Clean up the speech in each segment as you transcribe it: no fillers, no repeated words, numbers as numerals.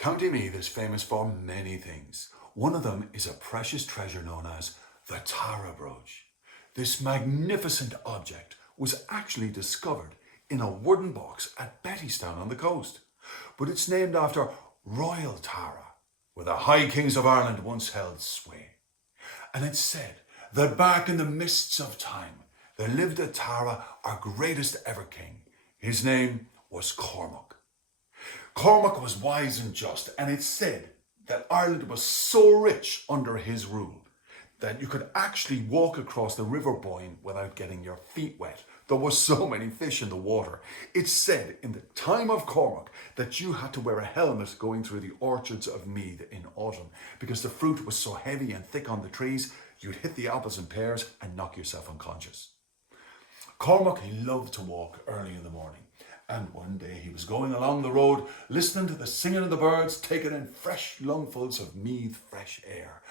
County Meath is famous for many things. One of them is a precious treasure known as the Tara brooch. This magnificent object was actually discovered in a wooden box at Bettystown on the coast. But it's named after Royal Tara, where the High Kings of Ireland once held sway. And it's said that back in the mists of time, there lived at Tara our greatest ever king. His name was Cormac. Cormac was wise and just, and it's said that Ireland was so rich under his rule that you could actually walk across the River Boyne without getting your feet wet. There were so many fish in the water. It's said in the time of Cormac that you had to wear a helmet going through the orchards of Meath in autumn because the fruit was so heavy and thick on the trees, you'd hit the apples and pears and knock yourself unconscious. Cormac, he loved to walk early in the morning. And one day he was going along the road, listening to the singing of the birds, taking in fresh lungfuls of Meath fresh air,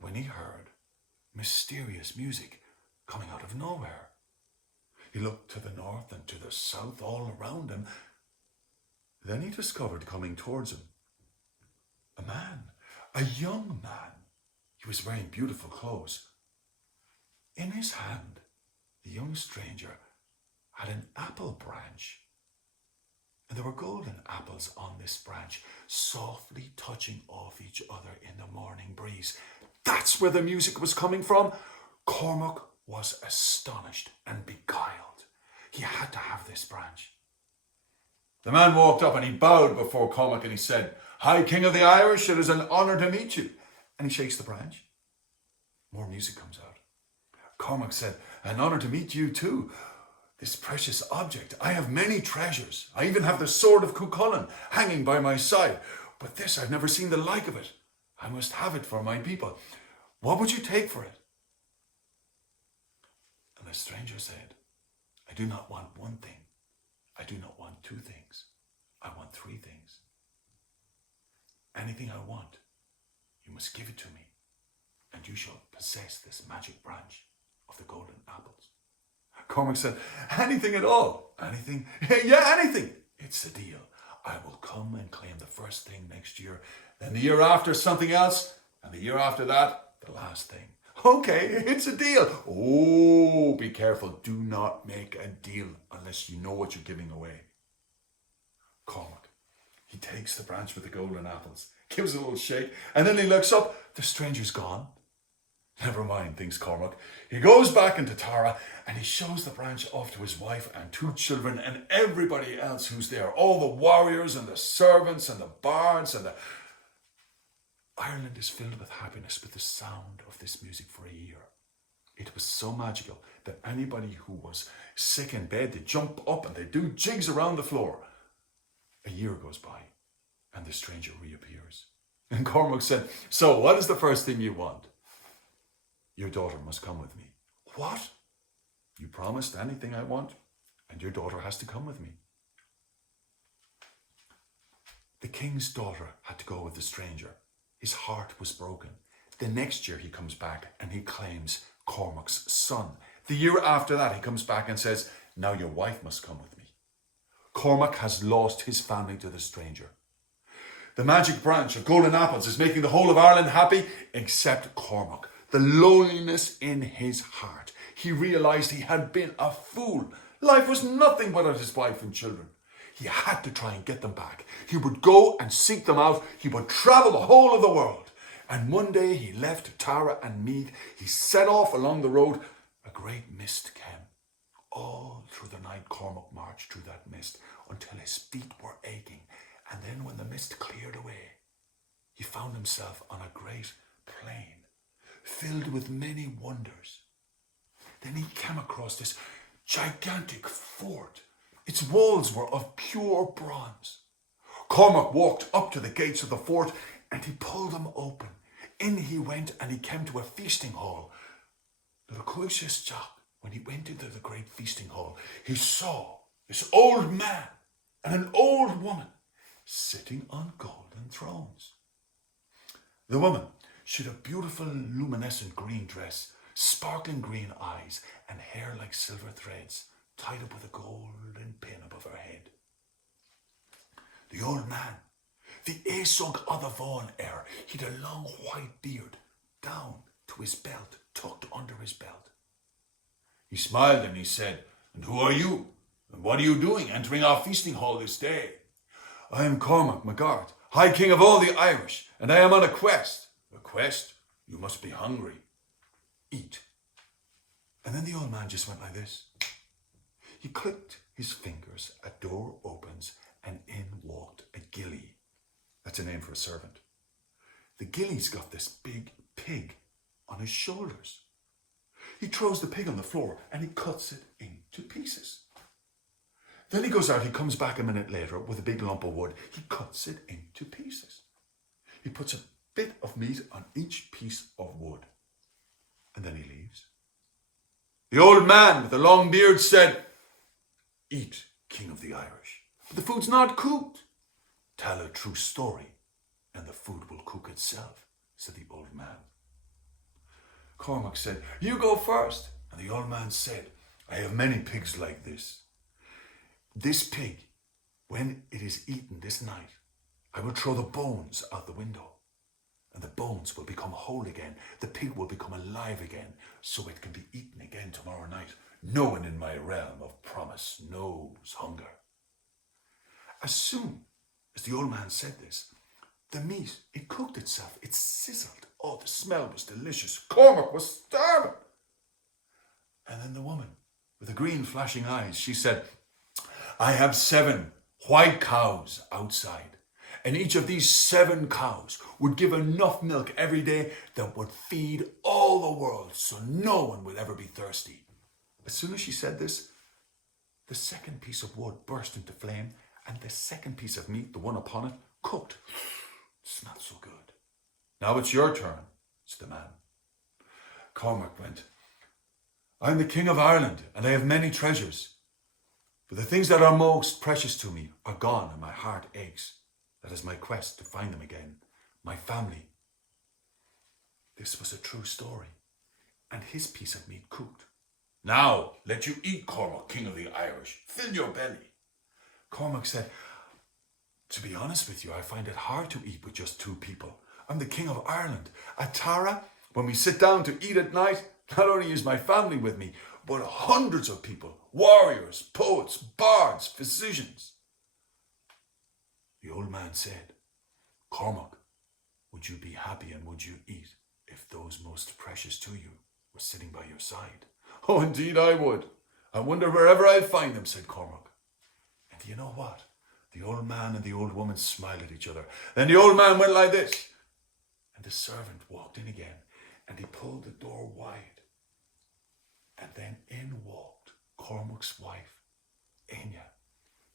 when he heard mysterious music coming out of nowhere. He looked to the north and to the south all around him. Then he discovered coming towards him a man, a young man. He was wearing beautiful clothes. In his hand, the young stranger had an apple branch. And there were golden apples on this branch, softly touching off each other in the morning breeze. That's where the music was coming from. Cormac was astonished and beguiled. He had to have this branch. The man walked up and he bowed before Cormac and he said, "High King of the Irish, it is an honour to meet you." And he shakes the branch. More music comes out. Cormac said, "An honour to meet you too. This precious object. I have many treasures. I even have the sword of Cuchulainn hanging by my side. But this, I've never seen the like of it. I must have it for my people. What would you take for it?" And the stranger said, "I do not want one thing. I do not want two things. I want three things. Anything I want, you must give it to me, and you shall possess this magic branch of the golden apples." Cormac said, "Anything at all." "Anything? Yeah, anything. It's a deal. I will come and claim the first thing next year, then the year after something else, and the year after that, the last thing." "Okay, it's a deal." "Oh, be careful. Do not make a deal unless you know what you're giving away." Cormac, he takes the branch with the golden apples, gives a little shake, and then he looks up. The stranger's gone. "Never mind," thinks Cormac. He goes back into Tara and he shows the branch off to his wife and two children and everybody else who's there. All the warriors and the servants and the bards and the... Ireland is filled with happiness with the sound of this music for a year. It was so magical that anybody who was sick in bed, they jump up and they do jigs around the floor. A year goes by and the stranger reappears. And Cormac said, "So what is the first thing you want?" "Your daughter must come with me." "What?" "You promised anything I want, and your daughter has to come with me." The king's daughter had to go with the stranger. His heart was broken. The next year he comes back and he claims Cormac's son. The year after that he comes back and says, "Now your wife must come with me." Cormac has lost his family to the stranger. The magic branch of golden apples is making the whole of Ireland happy, except Cormac. The loneliness in his heart. He realised he had been a fool. Life was nothing without his wife and children. He had to try and get them back. He would go and seek them out. He would travel the whole of the world. And one day he left Tara and Meath. He set off along the road. A great mist came. All through the night Cormac marched through that mist until his feet were aching. And then when the mist cleared away, he found himself on a great plain filled with many wonders. Then he came across this gigantic fort. Its walls were of pure bronze. Cormac walked up to the gates of the fort and he pulled them open. In he went and he came to a feasting hall. Little Crucius Jock, when he went into the great feasting hall, he saw this old man and an old woman sitting on golden thrones. The woman, she had a beautiful luminescent green dress, sparkling green eyes, and hair like silver threads, tied up with a golden pin above her head. The old man, The Aesog of the Vaughan air, he'd a long white beard down to his belt, tucked under his belt. He smiled and he said, "And who are you? And what are you doing entering our feasting hall this day?" "I am Cormac MacArt, High King of all the Irish, and I am on a quest." "A quest? You must be hungry. Eat." And then the old man just went like this. He clicked his fingers, a door opens, and in walked a gilly. That's a name for a servant. The gilly's got this big pig on his shoulders. He throws the pig on the floor and he cuts it into pieces. Then he goes out, he comes back a minute later with a big lump of wood. He cuts it into pieces. He puts a bit of meat on each piece of wood. And then he leaves. The old man with the long beard said, "Eat, King of the Irish. But the food's not cooked." "Tell a true story and the food will cook itself," said the old man. Cormac said, "You go first." And the old man said, "I have many pigs like this. This pig, when it is eaten this night, I will throw the bones out the window. And the bones will become whole again. The pig will become alive again, so it can be eaten again tomorrow night. No one in my realm of promise knows hunger." As soon as the old man said this, the meat, it cooked itself. It sizzled. Oh, the smell was delicious. Cormac was starving. And then the woman with the green flashing eyes, she said, "I have 7 white cows outside. And each of these 7 cows would give enough milk every day that would feed all the world, so no one would ever be thirsty." As soon as she said this, the second piece of wood burst into flame, and the second piece of meat, the one upon it, cooked. It smelled so good. "Now it's your turn," said the man. Cormac went, "I'm the King of Ireland, and I have many treasures. But the things that are most precious to me are gone, and my heart aches. That is my quest to find them again. My family." This was a true story, and his piece of meat cooked. "Now let you eat, Cormac, King of the Irish. Fill your belly." Cormac said, "To be honest with you, I find it hard to eat with just 2 people. I'm the King of Ireland. At Tara, when we sit down to eat at night, not only is my family with me, but hundreds of people, warriors, poets, bards, physicians." The old man said, "Cormac, would you be happy and would you eat if those most precious to you were sitting by your side?" "Oh, indeed I would. I wonder wherever I'll find them," said Cormac. And do you know what? The old man and the old woman smiled at each other. Then the old man went like this, and the servant walked in again, and he pulled the door wide. And then in walked Cormac's wife, Anya,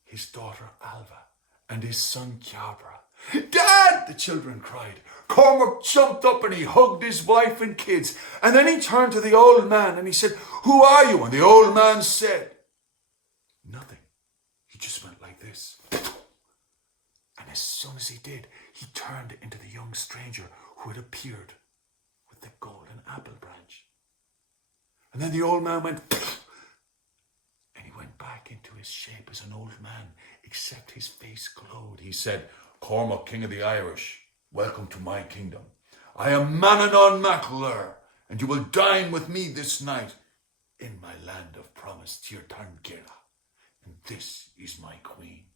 his daughter Alva, and his son Ciabra. "Dad!" the children cried. Cormac jumped up and he hugged his wife and kids. And then he turned to the old man and he said, "Who are you?" And the old man said, "Nothing." He just went like this. And as soon as he did, he turned into the young stranger who had appeared with the golden apple branch. And then the old man went, and he went back into his shape as an old man, except his face glowed. He said, "Cormac, King of the Irish, welcome to my kingdom. I am Manannán Mac Lir, and you will dine with me this night in my land of promise, Tír Tairn Gera. And this is my queen."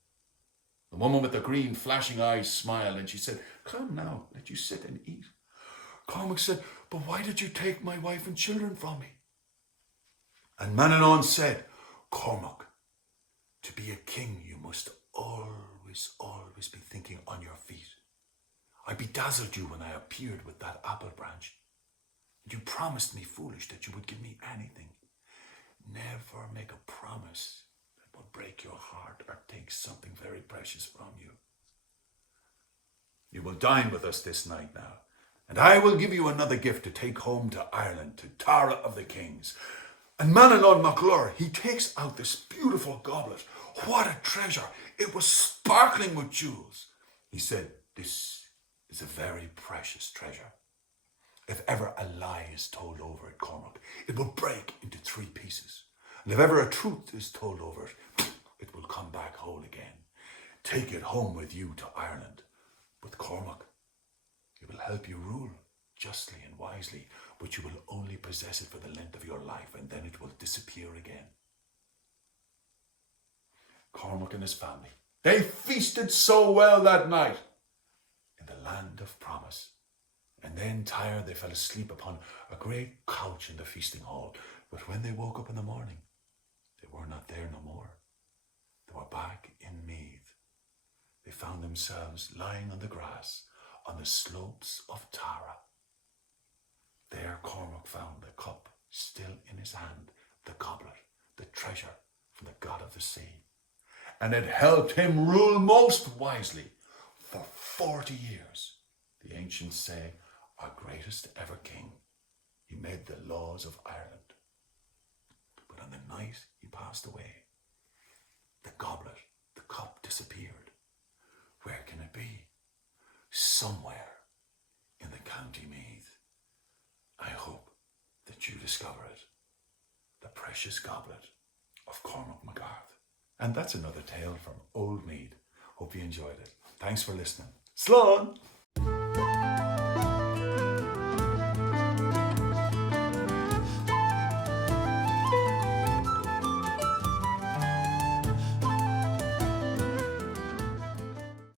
The woman with the green flashing eyes smiled and she said, "Come now, let you sit and eat." Cormac said, "But why did you take my wife and children from me?" And Manannán said, "Cormac, to be a king you must always be thinking on your feet. I bedazzled you when I appeared with that apple branch. And you promised me foolish that you would give me anything. Never make a promise that will break your heart or take something very precious from you. You will dine with us this night now, and I will give you another gift to take home to Ireland, to Tara of the Kings." And Manannán Mac Lir, he takes out this beautiful goblet. What a treasure! It was sparkling with jewels. He said, "This is a very precious treasure. If ever a lie is told over it, Cormac, it will break into 3 pieces. And if ever a truth is told over it, it will come back whole again. Take it home with you to Ireland. With Cormac, it will help you rule justly and wisely, but you will only possess it for the length of your life, and then it will disappear again. Cormac and his family, they feasted so well that night in the land of promise. And then, tired, they fell asleep upon a great couch in the feasting hall. But when they woke up in the morning, they were not there no more. They were back in Meath. They found themselves lying on the grass on the slopes of Tara. There Cormac found the cup still in his hand, the goblet, the treasure from the god of the sea. And it helped him rule most wisely for 40 years. The ancients say, our greatest ever king. He made the laws of Ireland. But on the night he passed away, the goblet, the cup disappeared. Where can it be? Somewhere in the county Meath. I hope that you discover it. The precious goblet of Cormac MacArthur. And that's another tale from Old Meath. Hope you enjoyed it. Thanks for listening. Slán!